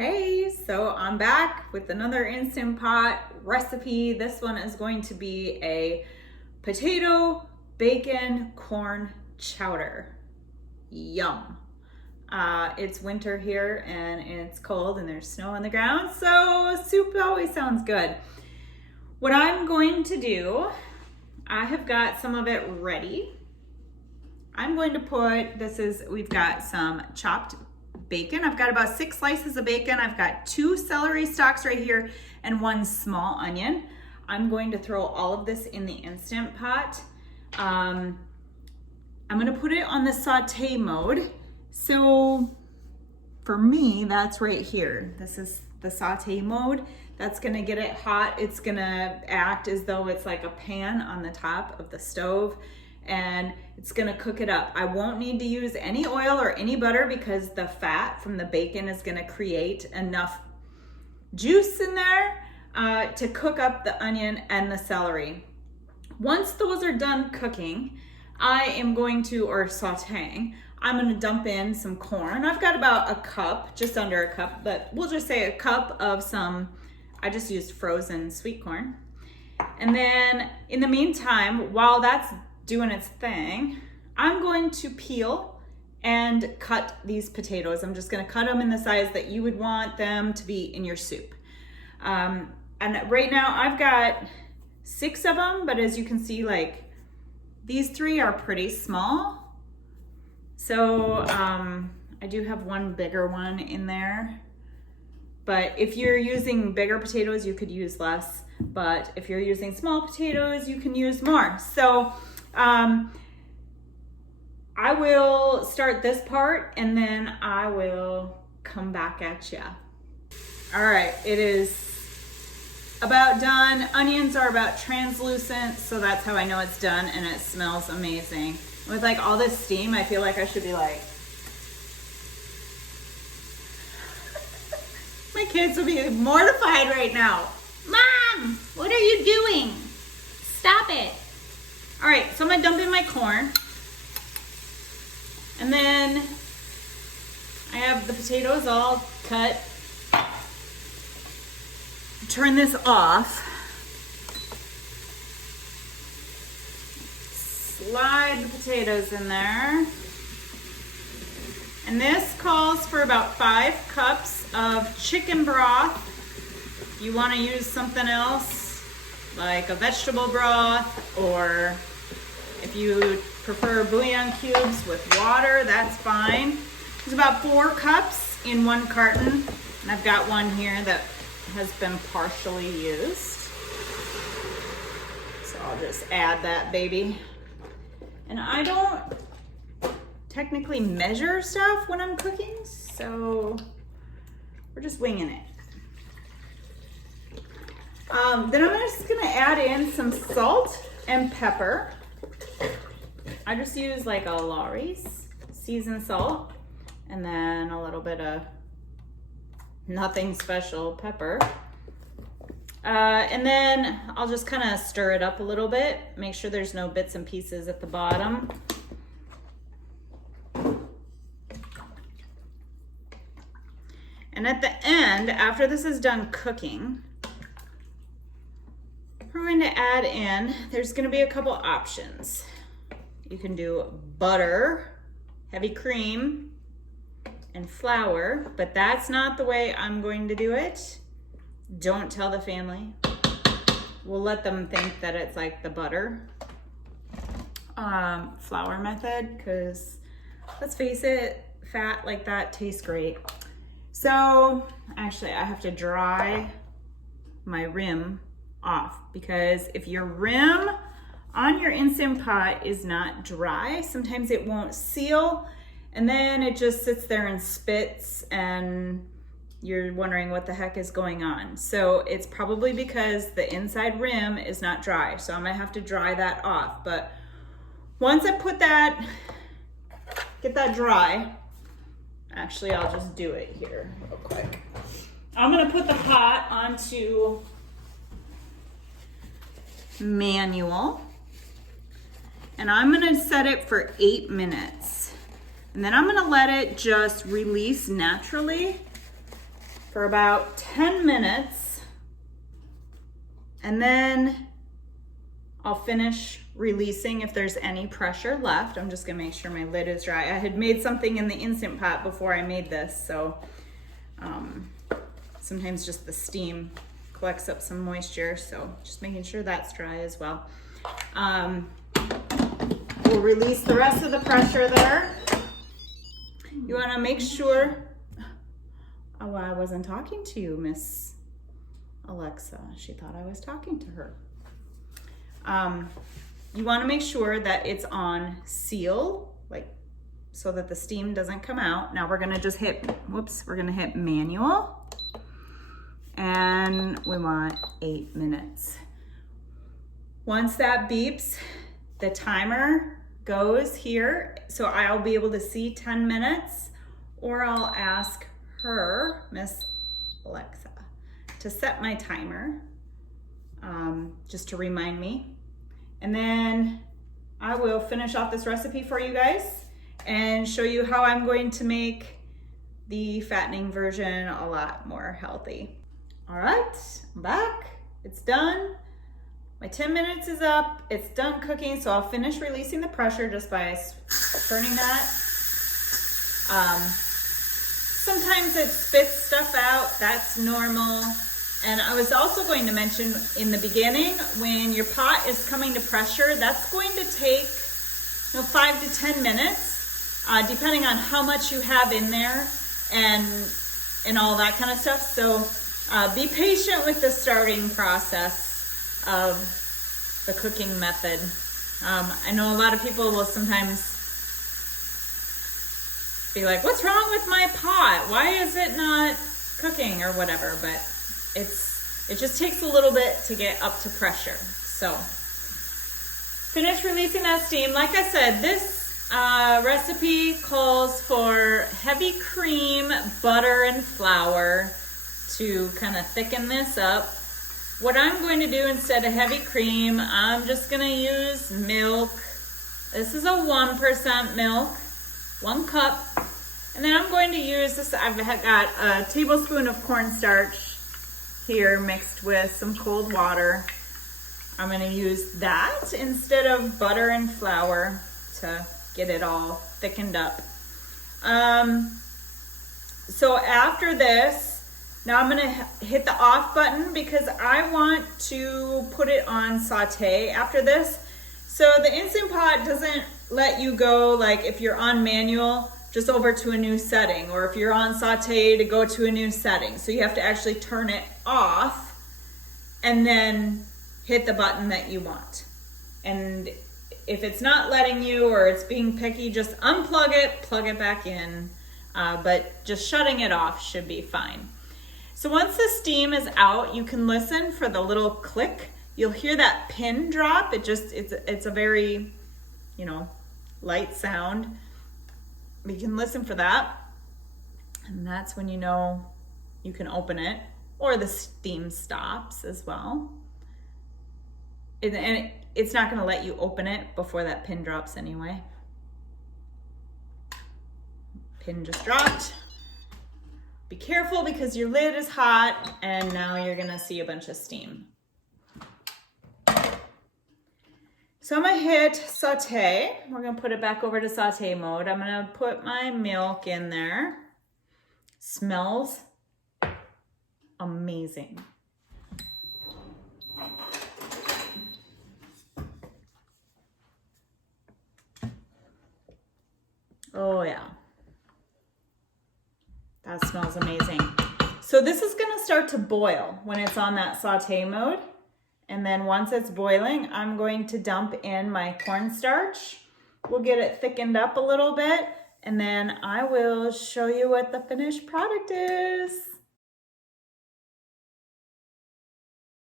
Hey, so I'm back with another Instant Pot recipe. This one is going to be a potato, bacon, corn chowder. Yum. It's winter here and it's cold and there's snow on the ground, so soup always sounds good. What I'm going to do, I have got some of it ready. I'm going to put, we've got some chopped bacon. I've got about 6 slices of bacon. I've got 2 celery stalks right here and 1 small onion. I'm going to throw all of this in the Instant Pot. I'm gonna put it on the saute mode. So for me, that's right here. This is the saute mode. That's gonna get it hot. It's gonna act as though it's like a pan on the top of the stove, and it's gonna cook it up. I won't need to use any oil or any butter because the fat from the bacon is gonna create enough juice in there to cook up the onion and the celery. Once those are done cooking, I am going to, or sauteing, I'm gonna dump in some corn. I've got about a cup, just under a cup, but we'll just say a cup of I just used frozen sweet corn. And then in the meantime, while that's doing its thing, I'm going to peel and cut these potatoes. I'm just gonna cut them in the size that you would want them to be in your soup. And right now I've got 6 of them, but as you can see, like these 3 are pretty small. So I do have one bigger one in there. But if you're using bigger potatoes, you could use less. But if you're using small potatoes, you can use more. So I will start this part and then I will come back at ya. All right, it is about done. Onions are about translucent, so that's how I know it's done, and it smells amazing. With like all this steam, I feel like I should be like, my kids will be mortified right now. Mom, what are you doing? Stop it. All right, so I'm gonna dump in my corn. And then I have the potatoes all cut. Turn this off. Slide the potatoes in there. And this calls for about 5 cups of chicken broth. If you want to use something else, like a vegetable broth, or if you prefer bouillon cubes with water, that's fine. There's about 4 cups in 1 carton, and I've got one here that has been partially used. So I'll just add that baby. And I don't technically measure stuff when I'm cooking, so we're just winging it. Then I'm just gonna add in some salt and pepper. I just use like a Lawry's seasoned salt, and then a little bit of nothing special pepper. And then I'll just kind of stir it up a little bit, make sure there's no bits and pieces at the bottom. And at the end, after this is done cooking, we're going to add in, there's going to be a couple options. You can do butter, heavy cream, and flour, but that's not the way I'm going to do it. Don't tell the family. We'll let them think that it's like the butter flour method, because let's face it, fat like that tastes great. So actually I have to dry my rim off, because if your rim on your Instant Pot is not dry, sometimes it won't seal, and then it just sits there and spits and you're wondering what the heck is going on. So it's probably because the inside rim is not dry. So I'm gonna have to dry that off. But once I get that dry, actually I'll just do it here real quick. I'm gonna put the pot onto manual, and I'm gonna set it for 8 minutes. And then I'm gonna let it just release naturally for about 10 minutes, and then I'll finish releasing if there's any pressure left. I'm just gonna make sure my lid is dry. I had made something in the Instant Pot before I made this, so sometimes just the steam collects up some moisture, so just making sure that's dry as well. We'll release the rest of the pressure there. You wanna make sure, oh, I wasn't talking to you, Miss Alexa. She thought I was talking to her. You wanna make sure that it's on seal, like so that the steam doesn't come out. Now we're gonna just hit, we're gonna hit manual. And we want 8 minutes. Once that beeps, the timer goes here. So I'll be able to see 10 minutes, or I'll ask her, Miss Alexa, to set my timer, just to remind me. And then I will finish off this recipe for you guys and show you how I'm going to make the fattening version a lot more healthy. All right, I'm back. It's done. My 10 minutes is up. It's done cooking, so I'll finish releasing the pressure just by turning that. Sometimes it spits stuff out. That's normal. And I was also going to mention in the beginning, when your pot is coming to pressure, that's going to take 5 to 10 minutes, depending on how much you have in there and all that kind of stuff. So be patient with the starting process of the cooking method. I know a lot of people will sometimes be like, what's wrong with my pot? Why is it not cooking or whatever? But it just takes a little bit to get up to pressure. So finish releasing that steam. Like I said, this recipe calls for heavy cream, butter, and flour to kind of thicken this up. What I'm going to do instead of heavy cream, I'm just going to use milk. This is a 1% milk, 1 cup. And then I'm going to use this, I've got a tablespoon of cornstarch here mixed with some cold water. I'm going to use that instead of butter and flour to get it all thickened up. So after this, now I'm gonna hit the off button because I want to put it on saute after this. So the Instant Pot doesn't let you go, like if you're on manual, just over to a new setting, or if you're on saute to go to a new setting. So you have to actually turn it off and then hit the button that you want. And if it's not letting you or it's being picky, just unplug it, plug it back in. But just shutting it off should be fine. So once the steam is out, you can listen for the little click. You'll hear that pin drop. It's a very, light sound. You can listen for that. And that's when you know you can open it, or the steam stops as well. And it's not gonna let you open it before that pin drops anyway. Pin just dropped. Be careful because your lid is hot and now you're gonna see a bunch of steam. So I'm gonna hit saute. We're gonna put it back over to saute mode. I'm gonna put my milk in there. Smells amazing. Oh yeah. That smells amazing. So this is gonna start to boil when it's on that saute mode. And then once it's boiling, I'm going to dump in my cornstarch. We'll get it thickened up a little bit, and then I will show you what the finished product is.